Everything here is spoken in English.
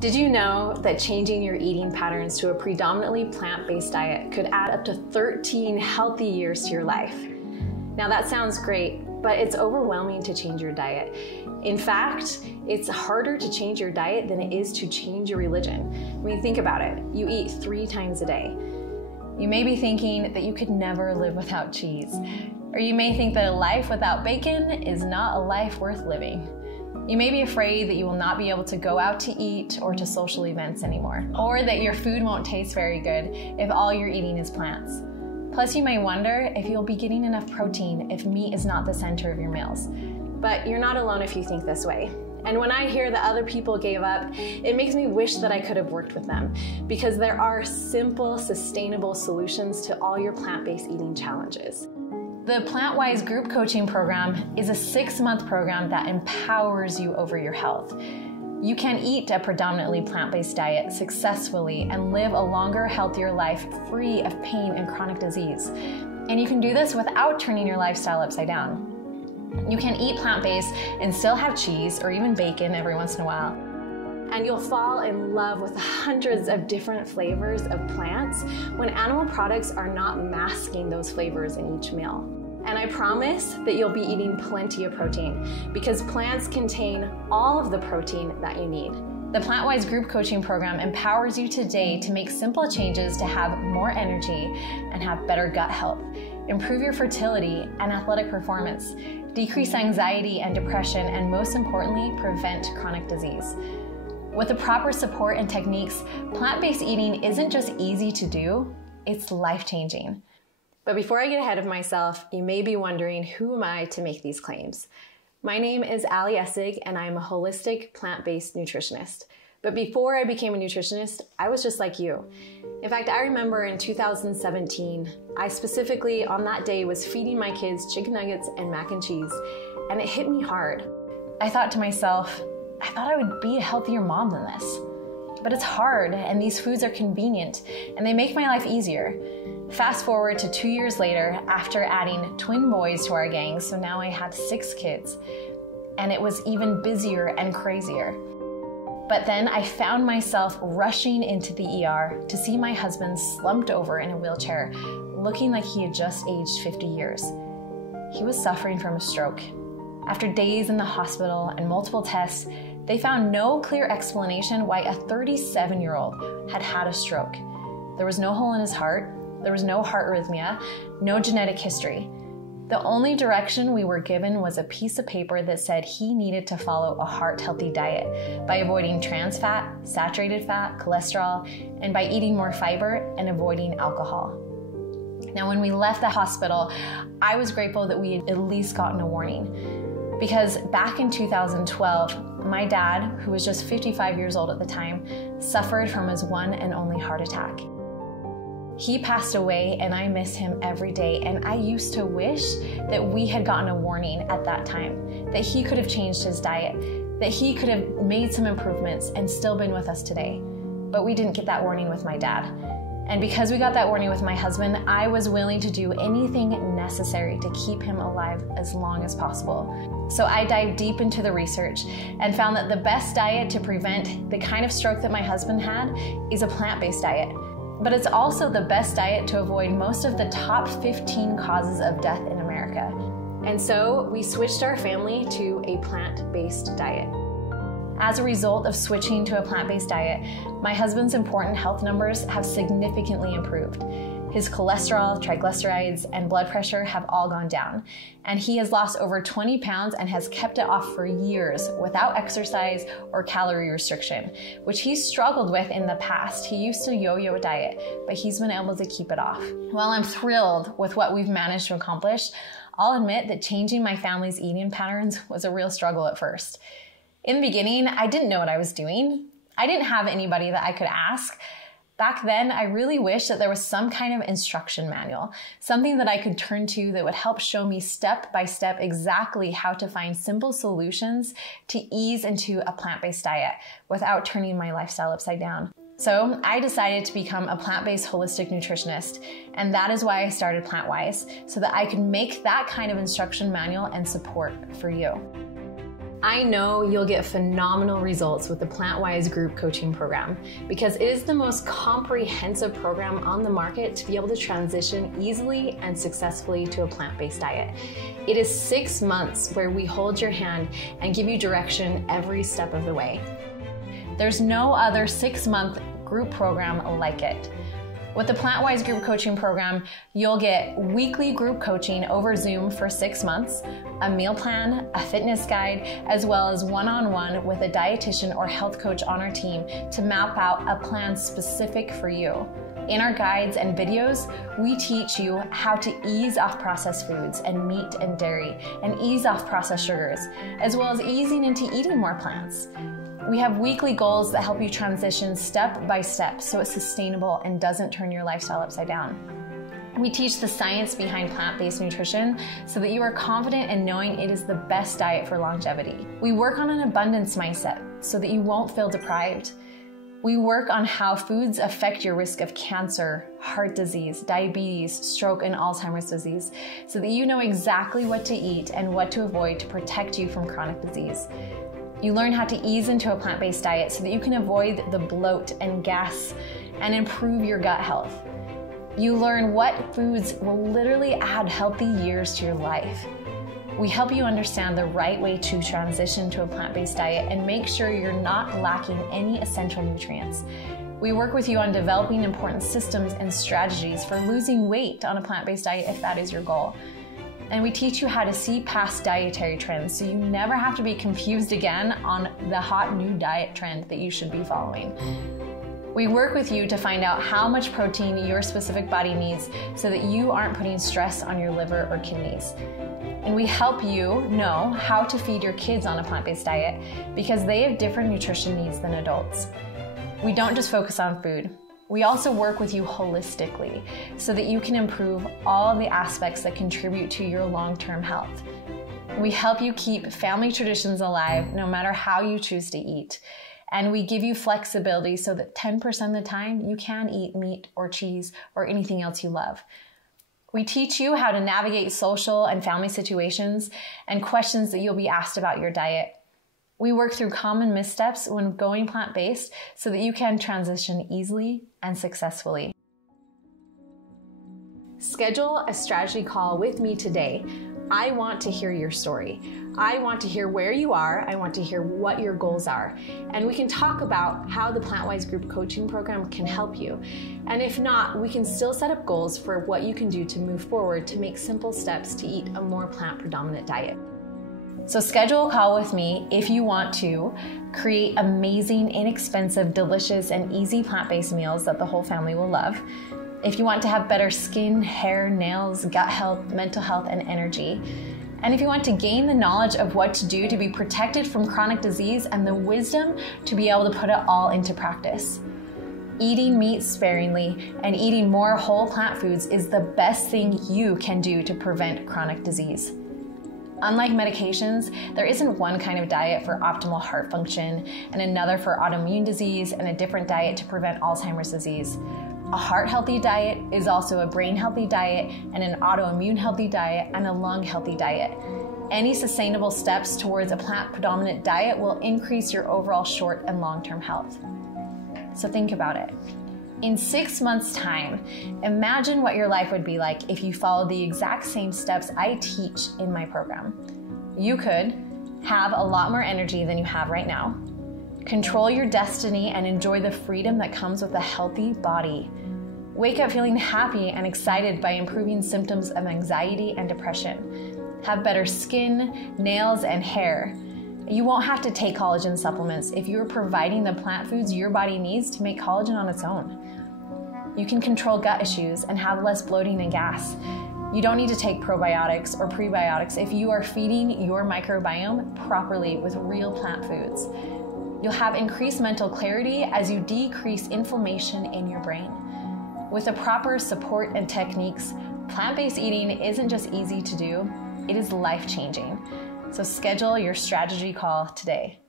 Did you know that changing your eating patterns to a predominantly plant-based diet could add up to 13 healthy years to your life? Now that sounds great, but it's overwhelming to change your diet. In fact, it's harder to change your diet than it is to change your religion. When you think about it, you eat 3 times a day. You may be thinking that you could never live without cheese, or you may think that a life without bacon is not a life worth living. You may be afraid that you will not be able to go out to eat or to social events anymore, or that your food won't taste very good if all you're eating is plants. Plus, you may wonder if you'll be getting enough protein if meat is not the center of your meals. But you're not alone if you think this way. And when I hear that other people gave up, it makes me wish that I could have worked with them, because there are simple, sustainable solutions to all your plant-based eating challenges. The PlantWise group coaching program is a 6-month program that empowers you over your health. You can eat a predominantly plant-based diet successfully and live a longer, healthier life free of pain and chronic disease. And you can do this without turning your lifestyle upside down. You can eat plant-based and still have cheese or even bacon every once in a while. And you'll fall in love with hundreds of different flavors of plants when animal products are not masking those flavors in each meal. And I promise that you'll be eating plenty of protein, because plants contain all of the protein that you need. The PlantWise group coaching program empowers you today to make simple changes to have more energy and have better gut health, improve your fertility and athletic performance, decrease anxiety and depression, and most importantly, prevent chronic disease. With the proper support and techniques, plant-based eating isn't just easy to do, it's life-changing. But before I get ahead of myself, you may be wondering, who am I to make these claims? My name is Ali Essig, and I'm a holistic plant-based nutritionist. But before I became a nutritionist, I was just like you. In fact, I remember in 2017, I specifically on that day was feeding my kids chicken nuggets and mac and cheese, and it hit me hard. I thought to myself, I thought I would be a healthier mom than this. But it's hard, and these foods are convenient, and they make my life easier. Fast forward to 2 years later, after adding twin boys to our gang, so now I had 6 kids, and it was even busier and crazier. But then I found myself rushing into the ER to see my husband slumped over in a wheelchair, looking like he had just aged 50 years. He was suffering from a stroke. After days in the hospital and multiple tests, they found no clear explanation why a 37-year-old had had a stroke. There was no hole in his heart, there was no heart arrhythmia, no genetic history. The only direction we were given was a piece of paper that said he needed to follow a heart-healthy diet by avoiding trans fat, saturated fat, cholesterol, and by eating more fiber and avoiding alcohol. Now, when we left the hospital, I was grateful that we had at least gotten a warning. Because back in 2012, my dad, who was just 55 years old at the time, suffered from his one and only heart attack. He passed away, and I miss him every day, and I used to wish that we had gotten a warning at that time, that he could have changed his diet, that he could have made some improvements and still been with us today. But we didn't get that warning with my dad. And because we got that warning with my husband, I was willing to do anything necessary to keep him alive as long as possible. So I dived deep into the research and found that the best diet to prevent the kind of stroke that my husband had is a plant-based diet. But it's also the best diet to avoid most of the top 15 causes of death in America. And so we switched our family to a plant-based diet. As a result of switching to a plant-based diet, my husband's important health numbers have significantly improved. His cholesterol, triglycerides, and blood pressure have all gone down, and he has lost over 20 pounds and has kept it off for years without exercise or calorie restriction, which he struggled with in the past. He used to yo-yo diet, but he's been able to keep it off. While I'm thrilled with what we've managed to accomplish, I'll admit that changing my family's eating patterns was a real struggle at first. In the beginning, I didn't know what I was doing. I didn't have anybody that I could ask. Back then, I really wished that there was some kind of instruction manual, something that I could turn to that would help show me step by step exactly how to find simple solutions to ease into a plant-based diet without turning my lifestyle upside down. So I decided to become a plant-based holistic nutritionist, and that is why I started PlantWise, so that I could make that kind of instruction manual and support for you. I know you'll get phenomenal results with the PlantWise group coaching program because it is the most comprehensive program on the market to be able to transition easily and successfully to a plant-based diet. It is 6 months where we hold your hand and give you direction every step of the way. There's no other 6-month group program like it. With the PlantWise group coaching program, you'll get weekly group coaching over Zoom for 6 months, a meal plan, a fitness guide, as well as one-on-one with a dietitian or health coach on our team to map out a plan specific for you. In our guides and videos, we teach you how to ease off processed foods and meat and dairy, and ease off processed sugars, as well as easing into eating more plants. We have weekly goals that help you transition step by step so it's sustainable and doesn't turn your lifestyle upside down. We teach the science behind plant-based nutrition so that you are confident in knowing it is the best diet for longevity. We work on an abundance mindset so that you won't feel deprived. We work on how foods affect your risk of cancer, heart disease, diabetes, stroke, and Alzheimer's disease so that you know exactly what to eat and what to avoid to protect you from chronic disease. You learn how to ease into a plant-based diet so that you can avoid the bloat and gas and improve your gut health. You learn what foods will literally add healthy years to your life. We help you understand the right way to transition to a plant-based diet and make sure you're not lacking any essential nutrients. We work with you on developing important systems and strategies for losing weight on a plant-based diet if that is your goal. And we teach you how to see past dietary trends so you never have to be confused again on the hot new diet trend that you should be following. We work with you to find out how much protein your specific body needs so that you aren't putting stress on your liver or kidneys. And we help you know how to feed your kids on a plant-based diet because they have different nutrition needs than adults. We don't just focus on food. We also work with you holistically so that you can improve all of the aspects that contribute to your long-term health. We help you keep family traditions alive no matter how you choose to eat. And we give you flexibility so that 10% of the time you can eat meat or cheese or anything else you love. We teach you how to navigate social and family situations and questions that you'll be asked about your diet. We work through common missteps when going plant-based so that you can transition easily and successfully. Schedule a strategy call with me today. I want to hear your story. I want to hear where you are. I want to hear what your goals are. And we can talk about how the PlantWise group coaching program can help you. And if not, we can still set up goals for what you can do to move forward to make simple steps to eat a more plant-predominant diet. So schedule a call with me if you want to create amazing, inexpensive, delicious, and easy plant-based meals that the whole family will love. If you want to have better skin, hair, nails, gut health, mental health, and energy. And if you want to gain the knowledge of what to do to be protected from chronic disease and the wisdom to be able to put it all into practice. Eating meat sparingly and eating more whole plant foods is the best thing you can do to prevent chronic disease. Unlike medications, there isn't one kind of diet for optimal heart function and another for autoimmune disease and a different diet to prevent Alzheimer's disease. A heart-healthy diet is also a brain-healthy diet and an autoimmune-healthy diet and a lung-healthy diet. Any sustainable steps towards a plant-predominant diet will increase your overall short and long-term health. So think about it. In 6 months' time, imagine what your life would be like if you followed the exact same steps I teach in my program. You could have a lot more energy than you have right now, control your destiny and enjoy the freedom that comes with a healthy body, wake up feeling happy and excited by improving symptoms of anxiety and depression, have better skin, nails, and hair. You won't have to take collagen supplements if you're providing the plant foods your body needs to make collagen on its own. You can control gut issues and have less bloating and gas. You don't need to take probiotics or prebiotics if you are feeding your microbiome properly with real plant foods. You'll have increased mental clarity as you decrease inflammation in your brain. With the proper support and techniques, plant-based eating isn't just easy to do, it is life-changing. So schedule your strategy call today.